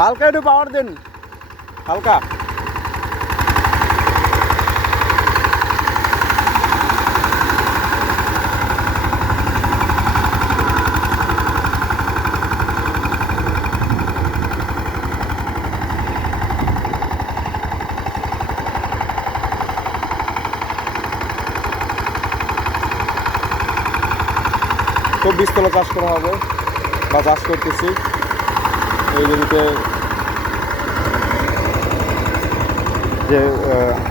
হালকা একটু পাওয়ার দেন। হালকা। চব্বিশ তলা চাষ করা হবে, বা চাষ করতেছি। এই জমিতে যে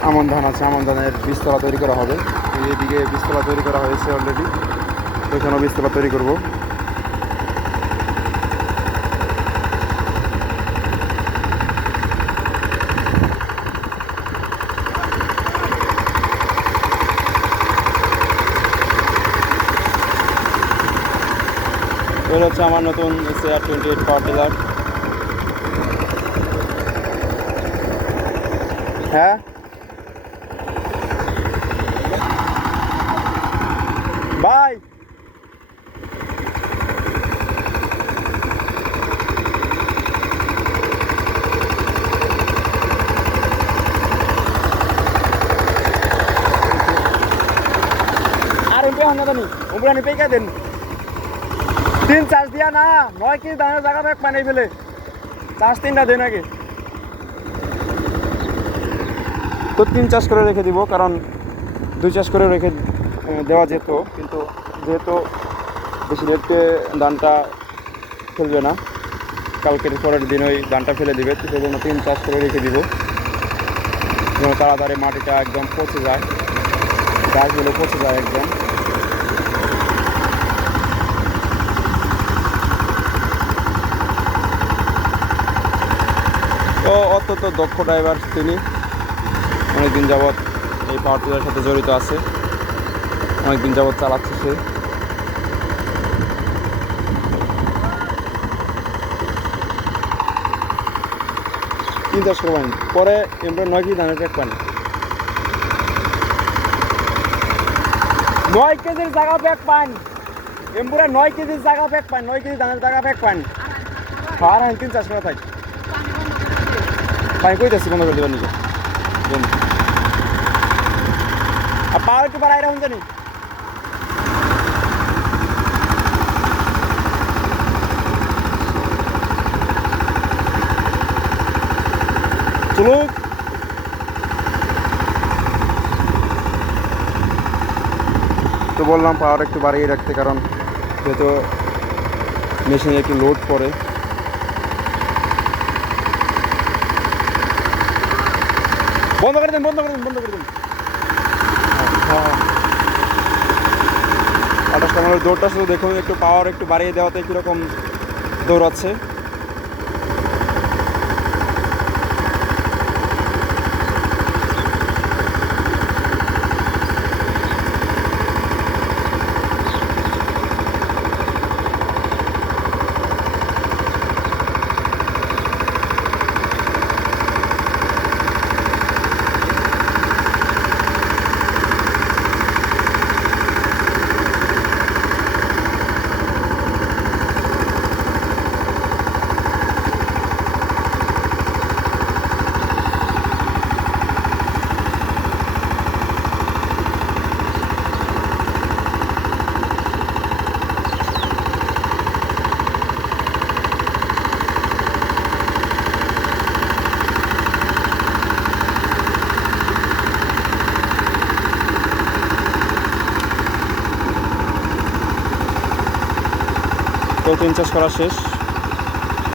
আমন ধান আছে, আমন ধানের বীজতলা তৈরি করা হবে। এদিকে বীজতলা তৈরি করা হয়েছে অলরেডি ওইখানেও বীজতলা তৈরি করব। এর হচ্ছে আমার নতুন SR twenty eight power tiller হ্যাঁ? উঠে হন জানি। উমরানি পেয়ে দেন? তিন চার্জ দিয়া না, নয় কি দানের জায়গা ব্যাগ পানি ফেলে। চার্জ তিনটা দেন আগে। তো তিন চাষ করে রেখে দিব, কারণ দুই চাষ করে রেখে দেওয়া যেত, কিন্তু যেহেতু বেশি রেটে ধানটা ফেলবে না, কালকের পরের দিন ওই ধানটা ফেলে দিবে সেই জন্য তিন চাষ করে রেখে দিব। যেন তাড়াতাড়ি মাটিটা একদম পচে যায়, গাছগুলো পচে যায় একদম। তো অত্যন্ত দক্ষ ড্রাইভার তিনি। অনেকদিন যাবৎ এই পাওয়ার টিলার সাথে জড়িত আছে। অনেকদিন যাবৎ চালাচ্ছে সে। চাষ করবেন পরে এমরা নয় কি ধানের প্যাক পান। নয় কেজির জায়গা প্যাক পান। এমপুরা নয় কেজির জায়গা প্যাক পান। নয় কেজি ধানের জায়গা প্যাক পান। আর আমি তিন চাষ করা থাকি। পানি কই যাচ্ছি বন্ধ করে দেবেন নিজে। আর পাওয়ার একটু বাড়াই রাখুন জানি চলুক। তো বললাম পাওয়ার একটু বাড়িয়ে রাখতে কারণ যেহেতু মেশিনে একটু লোড পড়ে। বন্ধ করে দেন বন্ধ করে দেন বন্ধ করে দেন। হ্যাঁ। আঠাশ টাকার দৌড়টা শুধু দেখুন একটু পাওয়ার একটু বাড়িয়ে দেওয়াতে কীরকম দৌড়াচ্ছে তো তিন চাষ করা শেষ।